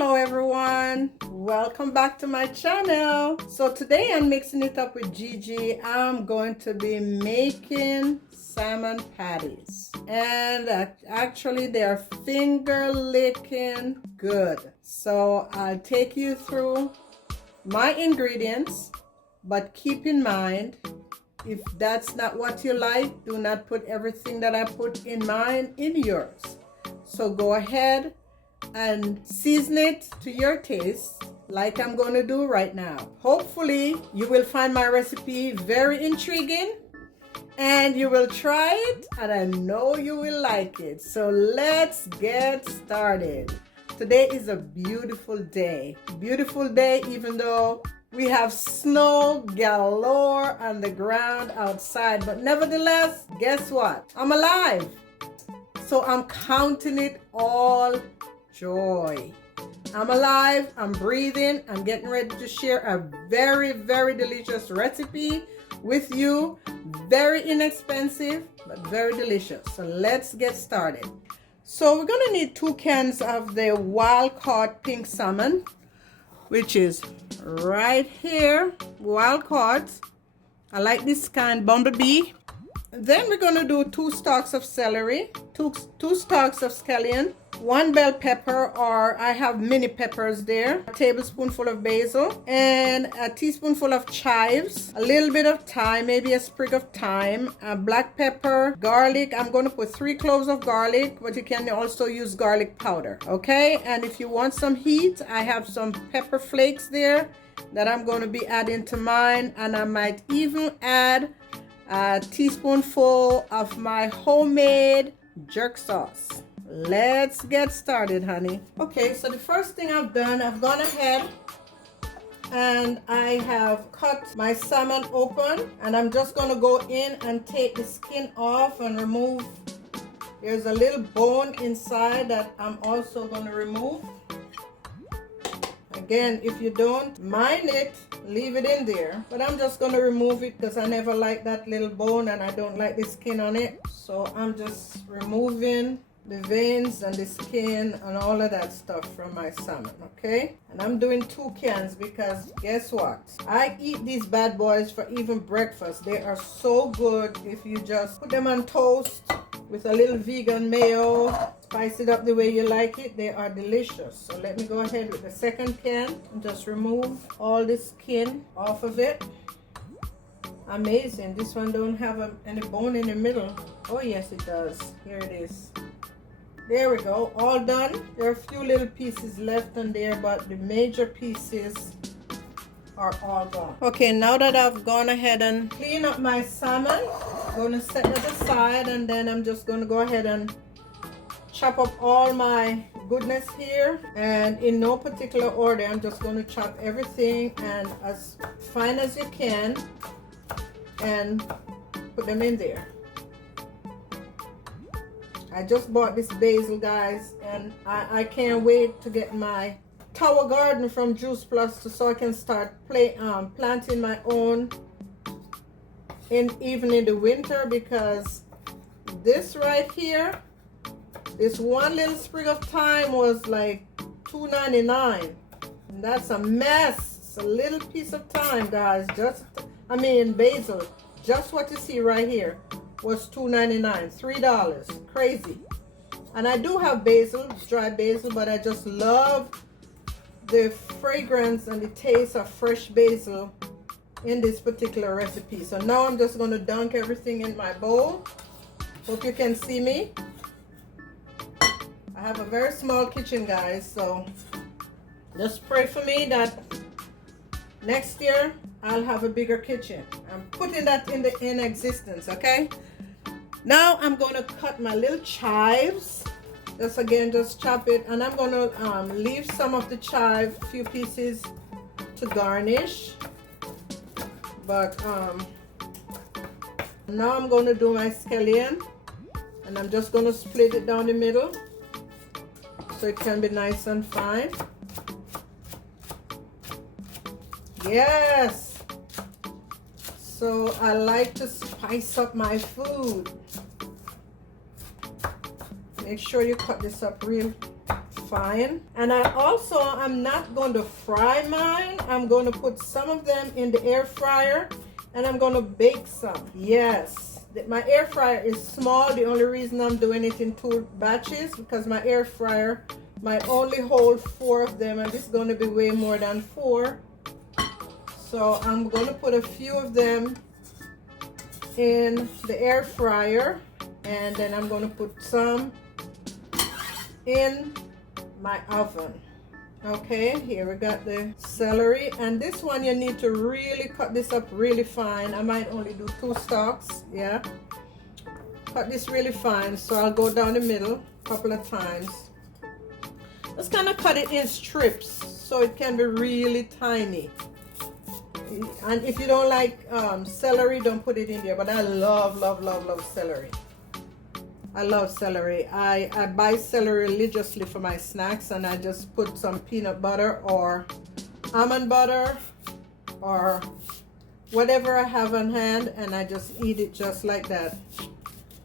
Hello everyone, welcome back to my channel. So today I'm mixing it up with Gigi. I'm going to be making salmon patties, and actually they are finger licking good. So I'll take you through my ingredients, but keep in mind, if that's not what you like, do not put everything that I put in mine in yours. So go ahead and season it to your taste like I'm going to do right now. Hopefully you will find my recipe very intriguing and you will try it, and I know you will like it. So let's get started. Today is a beautiful day even though we have snow galore on the ground outside, but nevertheless, guess what? I'm alive. So I'm counting it all joy. I'm alive, I'm breathing, I'm getting ready to share a very, very delicious recipe with you. Very inexpensive, but very delicious. So let's get started. So we're gonna need 2 cans of the wild caught pink salmon, which is right here, wild caught. I like this kind, bumblebee. Then we're gonna do 2 stalks of celery, two stalks of scallion, 1 bell pepper, or I have mini peppers there, a tablespoonful of basil, and a teaspoonful of chives, a little bit of thyme, maybe a sprig of thyme, a black pepper, garlic. I'm going to put 3 cloves of garlic, but you can also use garlic powder, okay? And if you want some heat, I have some pepper flakes there that I'm going to be adding to mine, and I might even add a teaspoonful of my homemade jerk sauce. Let's get started, honey. Okay, so the first thing I've done, I've gone ahead and I have cut my salmon open, and I'm just going to go in and take the skin off and remove. There's a little bone inside that I'm also going to remove. Again, if you don't mind it, leave it in there, but I'm just going to remove it because I never like that little bone and I don't like the skin on it. So I'm just removing the veins and the skin and all of that stuff from my salmon, okay? And I'm doing 2 cans because guess what? I eat these bad boys for even breakfast. They are so good if you just put them on toast with a little vegan mayo, spice it up the way you like it. They are delicious. So let me go ahead with the second can and just remove all the skin off of it. Amazing. This one don't have any bone in the middle. Oh yes, it does. Here it is. There we go, all done. There are a few little pieces left on there, but the major pieces are all gone. Okay, now that I've gone ahead and clean up my salmon, I'm going to set it aside, and then I'm just going to go ahead and chop up all my goodness here. And in no particular order, I'm just going to chop everything and as fine as you can and put them in there. I just bought this basil, guys, and I can't wait to get my tower garden from Juice Plus so I can start planting my own even in the winter, because this right here, this one little sprig of thyme was like $2.99, and that's a mess. It's a little piece of thyme, guys. Basil, just what you see right here was $2.99, $3, crazy. And I do have basil, dry basil, but I just love the fragrance and the taste of fresh basil in this particular recipe. So now I'm just going to dunk everything in my bowl. Hope you can see me. I have a very small kitchen, guys, so just pray for me that next year I'll have a bigger kitchen. I'm putting that in existence, okay? Now I'm going to cut my little chives. Just chop it, and I'm going to leave some of the chive, a few pieces to garnish. But now I'm going to do my scallion, and I'm just going to split it down the middle so it can be nice and fine. Yes! So I like to spice up my food. Make sure you cut this up real fine. And I'm not going to fry mine. I'm going to put some of them in the air fryer and I'm going to bake some. Yes, my air fryer is small. The only reason I'm doing it in 2 batches because my air fryer might only hold 4 of them, and this is going to be way more than 4. So I'm going to put a few of them in the air fryer, and then I'm going to put some in my oven. Okay, here we got the celery, and this one you need to really cut this up really fine. I might only do 2 stalks. Yeah, cut this really fine. So I'll go down the middle a couple of times. Just kind of cut it in strips so it can be really tiny. And if you don't like celery, don't put it in there. But I love celery. I love celery. I buy celery religiously for my snacks, and I just put some peanut butter or almond butter or whatever I have on hand, and I just eat it just like that.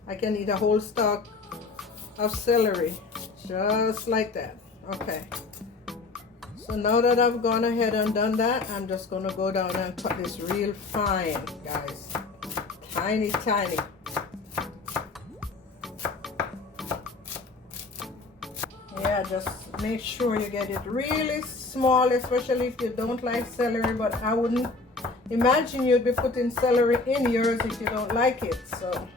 I can eat a whole stalk of celery just like that. Okay, so now that I've gone ahead and done that, I'm just going to go down and cut this real fine, guys. Tiny. Yeah, just make sure you get it really small, especially if you don't like celery, but I wouldn't imagine you'd be putting celery in yours if you don't like it. So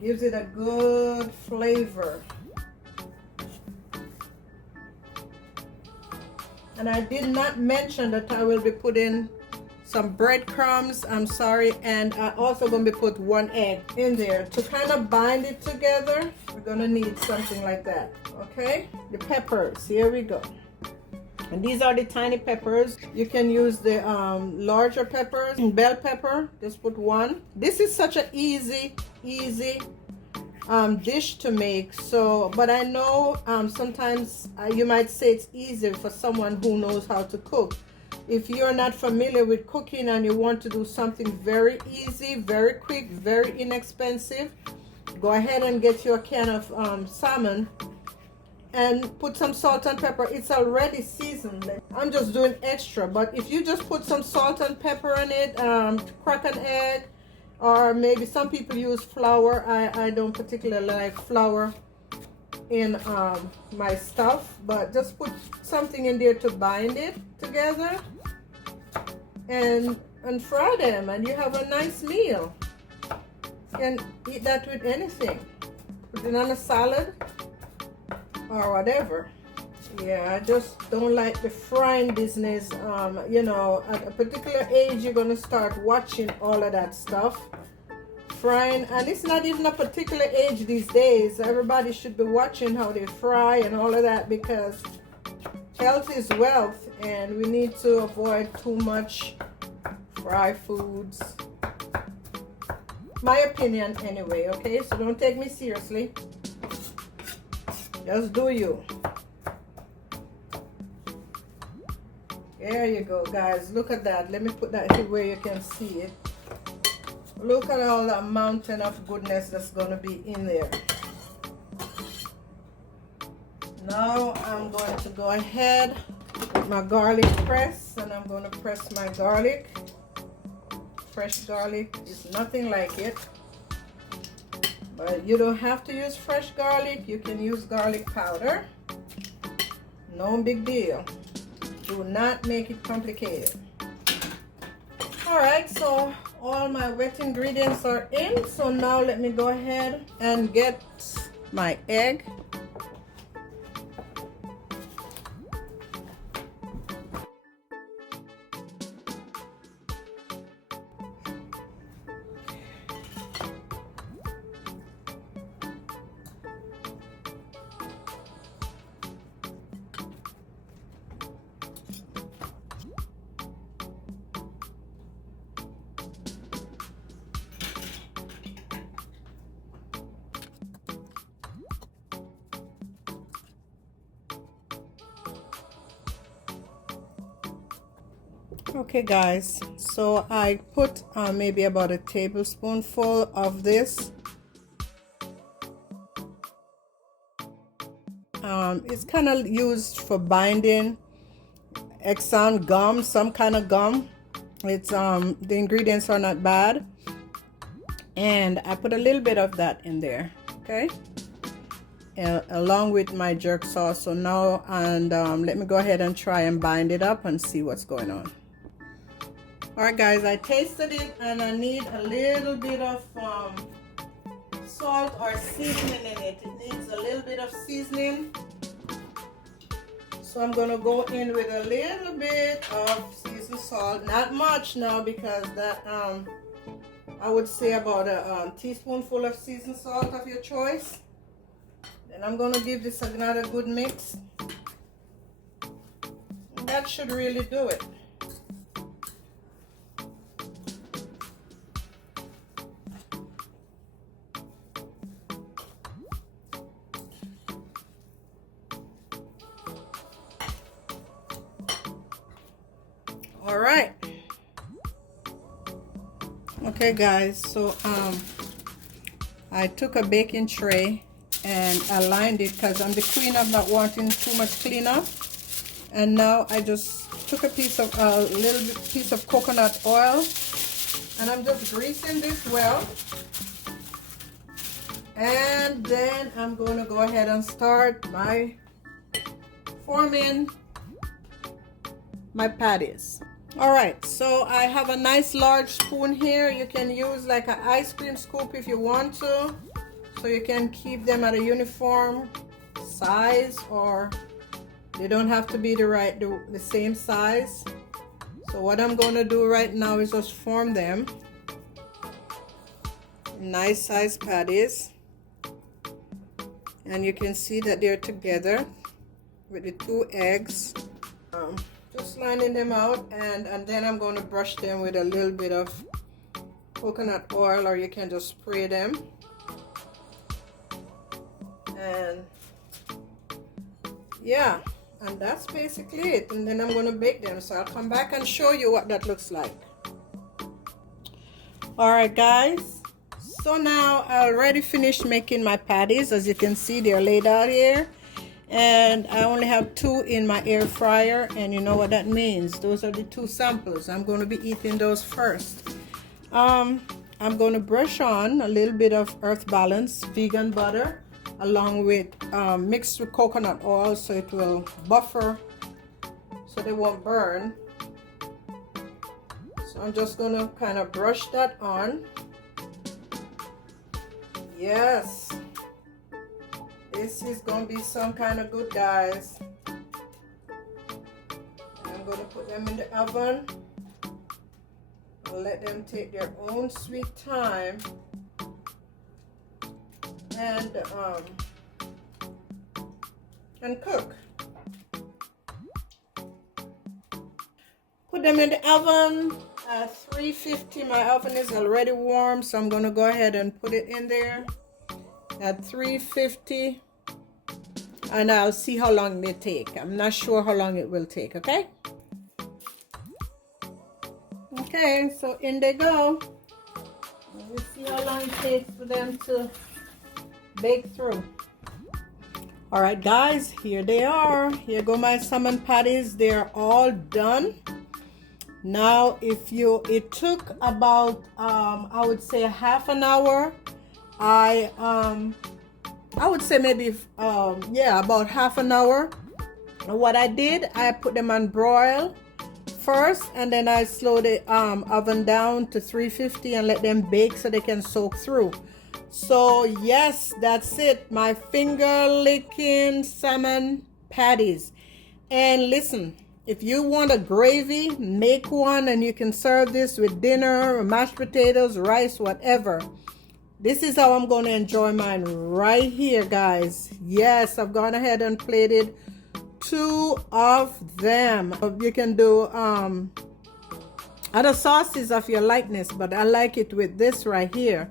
gives it a good flavor. And I did not mention that I will be putting some breadcrumbs, I'm sorry, and I also going to be put 1 egg in there to kind of bind it together. We're going to need something like that. Okay, the peppers, here we go. And these are the tiny peppers. You can use the larger peppers. Bell pepper, just put 1. This is such an easy dish to make. So, but I know sometimes you might say it's easy for someone who knows how to cook. If you're not familiar with cooking and you want to do something very easy, very quick, very inexpensive, go ahead and get you a can of salmon and put some salt and pepper. It's already seasoned. I'm just doing extra, but if you just put some salt and pepper in it, crack an egg, or maybe some people use flour. I don't particularly like flour in my stuff, but just put something in there to bind it together and fry them, and you have a nice meal. You can eat that with anything. Put it on a salad or whatever. Yeah, I just don't like the frying business. You know, at a particular age you're gonna start watching all of that stuff, frying, and it's not even a particular age these days. Everybody should be watching how they fry and all of that, because health is wealth, and we need to avoid too much fried foods. My opinion anyway, okay? So don't take me seriously. Just do you. There you go, guys. Look at that. Let me put that here where you can see it. Look at all that mountain of goodness that's going to be in there. Now I'm going to go ahead with my garlic press, and I'm going to press my garlic. Fresh garlic is nothing like it. But you don't have to use fresh garlic. You can use garlic powder. No big deal. Do not make it complicated. Alright, so all my wet ingredients are in. So now let me go ahead and get my egg. Okay guys, so I put maybe about a tablespoonful of this, It's kind of used for binding Exxon gum, some kind of gum. It's the ingredients are not bad, and I put a little bit of that in there, okay, along with my jerk sauce. So now, and let me go ahead and try and bind it up and see what's going on. All right, guys, I tasted it, and I need a little bit of salt or seasoning in it. It needs a little bit of seasoning. So I'm gonna go in with a little bit of seasoned salt, not much now, because that I would say about a teaspoonful of seasoned salt of your choice. Then I'm gonna give this another good mix. And that should really do it. All right. Okay, guys, so I took a baking tray and I lined it because I'm the queen of not wanting too much cleanup. And now I just took a little piece of coconut oil, and I'm just greasing this well. And then I'm going to go ahead and start forming my patties. All right, so I have a nice large spoon here. You can use like an ice cream scoop if you want to, so you can keep them at a uniform size, or they don't have to be the same size. So what I'm going to do right now is just form them nice size patties, and you can see that they're together with the 2 eggs. Just lining them out, and then I'm going to brush them with a little bit of coconut oil, or you can just spray them. And yeah, and that's basically it. And then I'm going to bake them, so I'll come back and show you what that looks like. All right, guys, so now I already finished making my patties. As you can see, they're laid out here. And I only have 2 in my air fryer, and you know what that means. Those are the 2 samples. I'm going to be eating those first. I'm going to brush on a little bit of Earth Balance vegan butter, along with mixed with coconut oil, so it will buffer, so they won't burn. So I'm just going to kind of brush that on. Yes. This is going to be some kind of good, guys. I'm going to put them in the oven. I'll let them take their own sweet time. And cook. Put them in the oven at 350. My oven is already warm, so I'm going to go ahead and put it in there at 350, and I'll see how long they take. I'm not sure how long it will take. Okay, so in they go. We'll see how long it takes for them to bake through. All right, guys, here they are. Here go my salmon patties. They're all done. Now, it took about I would say half an hour. I would say maybe about half an hour. And what I did, I put them on broil first, and then I slow the oven down to 350 and let them bake so they can soak through. So yes, that's it, my finger licking salmon patties. And listen, if you want a gravy, make one, and you can serve this with dinner or mashed potatoes, rice, whatever. This is how I'm going to enjoy mine right here, guys. Yes, I've gone ahead and plated 2 of them. You can do other sauces of your likeness, but I like it with this right here.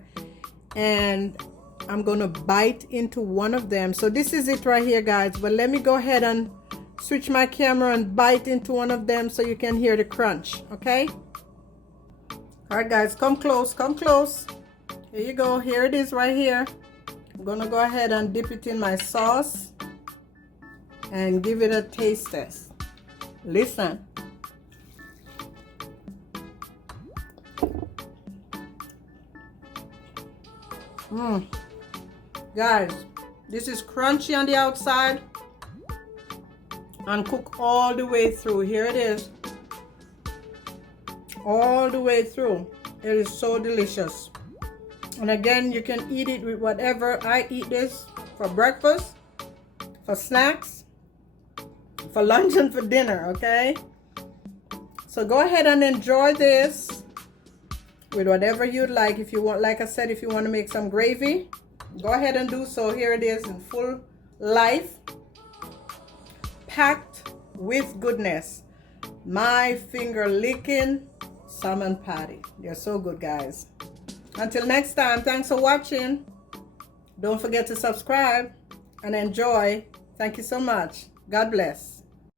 And I'm going to bite into one of them. So this is it right here, guys. But let me go ahead and switch my camera and bite into one of them so you can hear the crunch, okay? All right, guys, come close, come close. Here you go. Here it is right here. I'm gonna go ahead and dip it in my sauce. and give it a taste test. Listen. Guys, this is crunchy on the outside and cook all the way through. Here it is. All the way through. It is so delicious. And again, you can eat it with whatever. I eat this for breakfast, for snacks, for lunch, and for dinner, okay? So go ahead and enjoy this with whatever you'd like. If you want, like I said, if you want to make some gravy, go ahead and do so. Here it is in full life, packed with goodness. My finger licking salmon patty. They're so good, guys. Until next time, thanks for watching. Don't forget to subscribe and enjoy. Thank you so much. God bless.